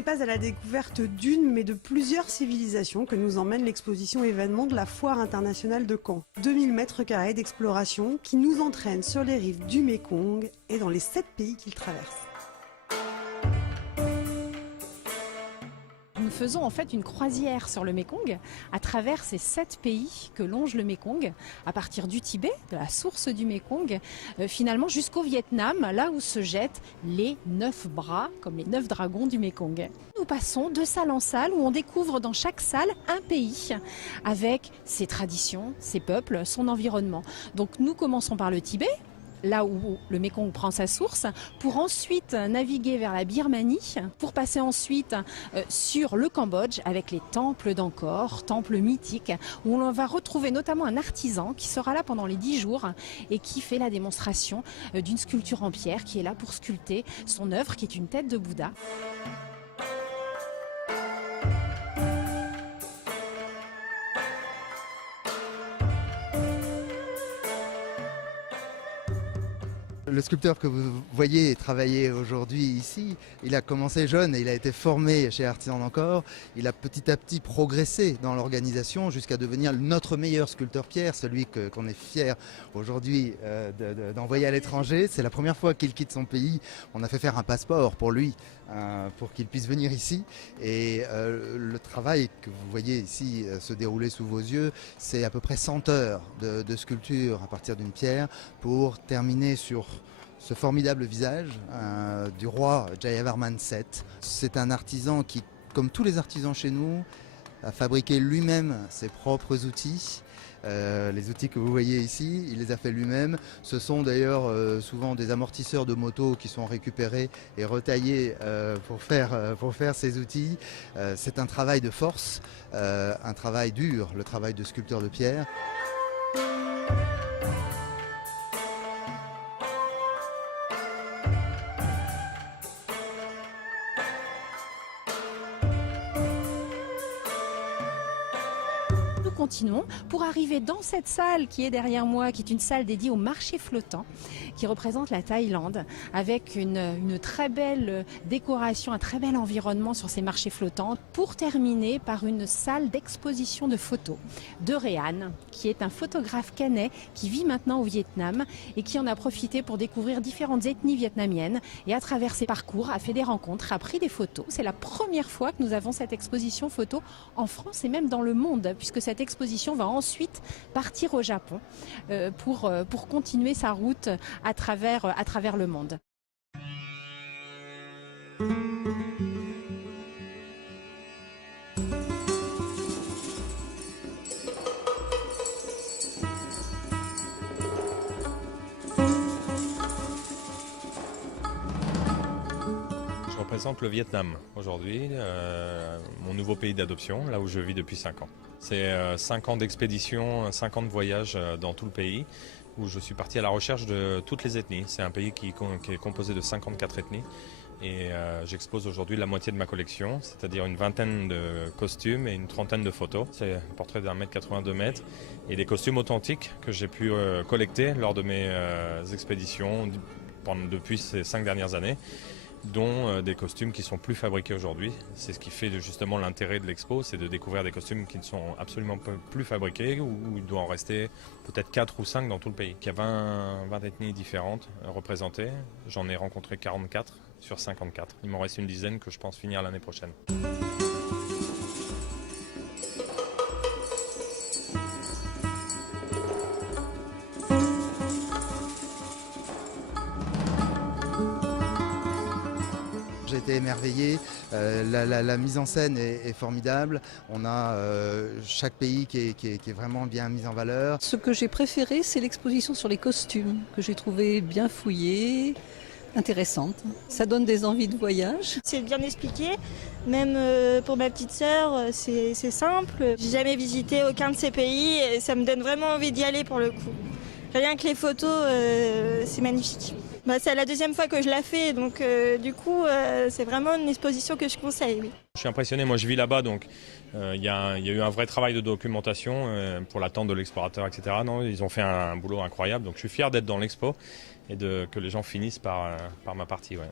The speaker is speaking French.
n'est pas à la découverte d'une, mais de plusieurs civilisations que nous emmène l'exposition événement de la Foire internationale de Caen. 2000 mètres carrés d'exploration qui nous entraînent sur les rives du Mékong et dans les 7 pays qu'il traverse. Nous faisons en fait une croisière sur le Mékong à travers ces 7 pays que longe le Mékong, à partir du Tibet, de la source du Mékong, finalement jusqu'au Vietnam, là où se jettent les 9 bras, comme les 9 dragons du Mékong. Nous passons de salle en salle où on découvre dans chaque salle un pays avec ses traditions, ses peuples, son environnement. Donc nous commençons par le Tibet, là où le Mékong prend sa source, pour ensuite naviguer vers la Birmanie, pour passer ensuite sur le Cambodge avec les temples d'Angkor, temples mythiques, où on va retrouver notamment un artisan qui sera là pendant les 10 jours et qui fait la démonstration d'une sculpture en pierre, qui est là pour sculpter son œuvre, qui est une tête de Bouddha. Le sculpteur que vous voyez travailler aujourd'hui ici, il a commencé jeune et il a été formé chez Artisans d'Angkor. Il a petit à petit progressé dans l'organisation jusqu'à devenir notre meilleur sculpteur pierre, celui qu'on est fier aujourd'hui d'envoyer à l'étranger. C'est la première fois qu'il quitte son pays. On a fait faire un passeport pour lui, pour qu'il puisse venir ici. Et le travail que vous voyez ici se dérouler sous vos yeux, c'est à peu près 100 heures de sculpture à partir d'une pierre pour terminer sur ce formidable visage du roi Jayavarman VII. C'est un artisan qui, comme tous les artisans chez nous, a fabriqué lui-même ses propres outils. Les outils que vous voyez ici, il les a fait lui-même. Ce sont d'ailleurs souvent des amortisseurs de moto qui sont récupérés et retaillés pour faire ces outils. C'est un travail de force, un travail dur, le travail de sculpteur de pierre. Continuons pour arriver dans cette salle qui est derrière moi, qui est une salle dédiée au marché flottant, qui représente la Thaïlande, avec une très belle décoration, un très bel environnement sur ces marchés flottants, pour terminer par une salle d'exposition de photos de Réan, qui est un photographe canet qui vit maintenant au Vietnam et qui en a profité pour découvrir différentes ethnies vietnamiennes et à travers ses parcours a fait des rencontres, a pris des photos. C'est la première fois que nous avons cette exposition photo en France et même dans le monde, puisque cette exposition va ensuite partir au Japon pour continuer sa route à travers le monde. Je représente le Vietnam aujourd'hui, mon nouveau pays d'adoption, là où je vis depuis 5 ans. C'est 5 ans d'expédition, 5 ans de voyage dans tout le pays, où je suis parti à la recherche de toutes les ethnies. C'est un pays qui est composé de 54 ethnies et j'expose aujourd'hui la moitié de ma collection, c'est-à-dire une vingtaine de costumes et une trentaine de photos. C'est un portrait d'1 mètre 82 mètres et des costumes authentiques que j'ai pu collecter lors de mes expéditions depuis ces 5 dernières années, dont des costumes qui sont plus fabriqués aujourd'hui. C'est ce qui fait justement l'intérêt de l'expo, c'est de découvrir des costumes qui ne sont absolument plus fabriqués, où il doit en rester peut-être 4 ou 5 dans tout le pays. Il y a 20 ethnies différentes représentées, j'en ai rencontré 44 sur 54. Il m'en reste une dizaine que je pense finir l'année prochaine. J'ai été émerveillé, la mise en scène est formidable, on a chaque pays qui est vraiment bien mis en valeur. Ce que j'ai préféré, c'est l'exposition sur les costumes, que j'ai trouvé bien fouillée, intéressante. Ça donne des envies de voyage. C'est bien expliqué, même pour ma petite sœur, c'est simple. J'ai jamais visité aucun de ces pays et ça me donne vraiment envie d'y aller pour le coup. Rien que les photos, c'est magnifique. C'est la deuxième fois que je la fais, donc du coup, c'est vraiment une exposition que je conseille. Oui. Je suis impressionné, moi je vis là-bas, donc il y a eu un vrai travail de documentation pour l'attente de l'explorateur, etc. Non, ils ont fait un boulot incroyable, donc je suis fier d'être dans l'expo et que les gens finissent par ma partie. Ouais.